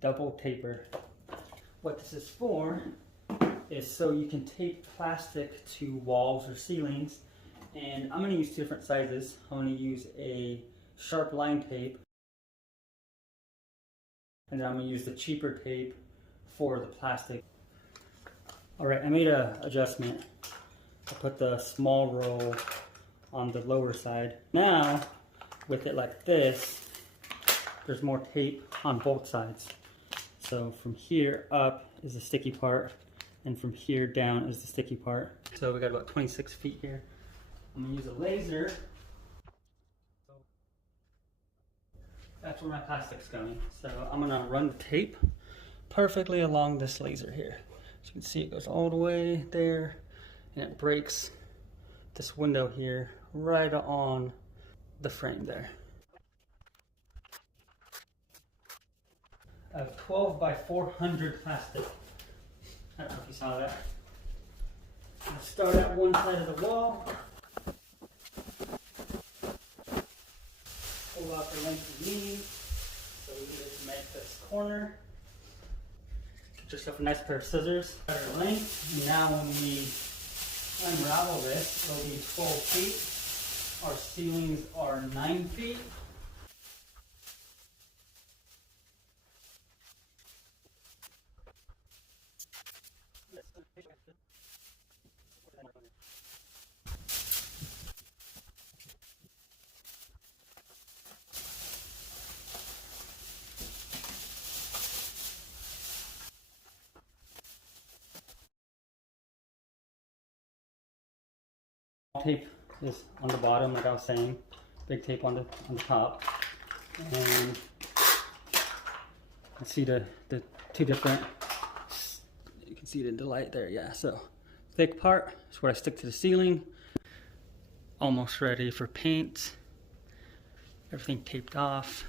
double taper. What this is for is so you can tape plastic to walls or ceilings. And I'm going to use two different sizes. I'm going to use a sharp line tape, and then I'm going to use the cheaper tape for the plastic. Alright, I made an adjustment. I put the small roll on the lower side. Now, with it like this, there's more tape on both sides. So from here up is the sticky part, and from here down is the sticky part. So we got about 26 feet here. I'm gonna use a laser. That's where my plastic's going. So I'm gonna run the tape perfectly along this laser here. So you can see it goes all the way there, and it breaks this window here right on the frame there. I have 12 by 400 plastic. I don't know if you saw that. I'll start at one side of the wall. Pull out the length you need. So we can just make this corner. Get yourself a nice pair of scissors. Better length. And now when we unravel this, it'll be 12 feet. Our ceilings are 9 feet. Tape is on the bottom, like I was saying. Big tape on the top, and you can see the two different. You can see it in the light there, yeah. So thick part is where I stick to the ceiling. Almost ready for paint. Everything taped off.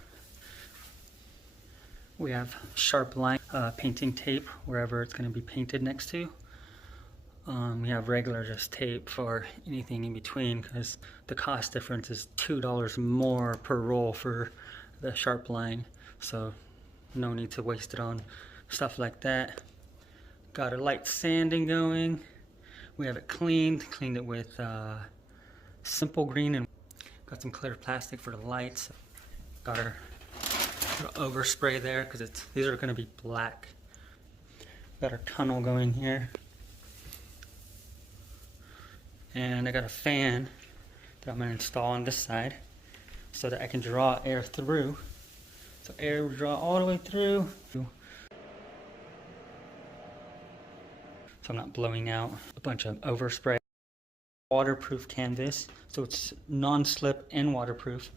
We have sharp line painting tape wherever it's going to be painted next to. We have regular just tape for anything in between, because the cost difference is $2 more per roll for the sharp line, so no need to waste it on stuff like that. Got a light sanding going. We have it cleaned it with simple green, and got some clear plastic for the lights. Got our overspray there because these are going to be black. Got our tunnel going here. And I got a fan that I'm going to install on this side so that I can draw air through. So air will draw all the way through. So I'm not blowing out a bunch of overspray. Waterproof canvas, so it's non-slip and waterproof.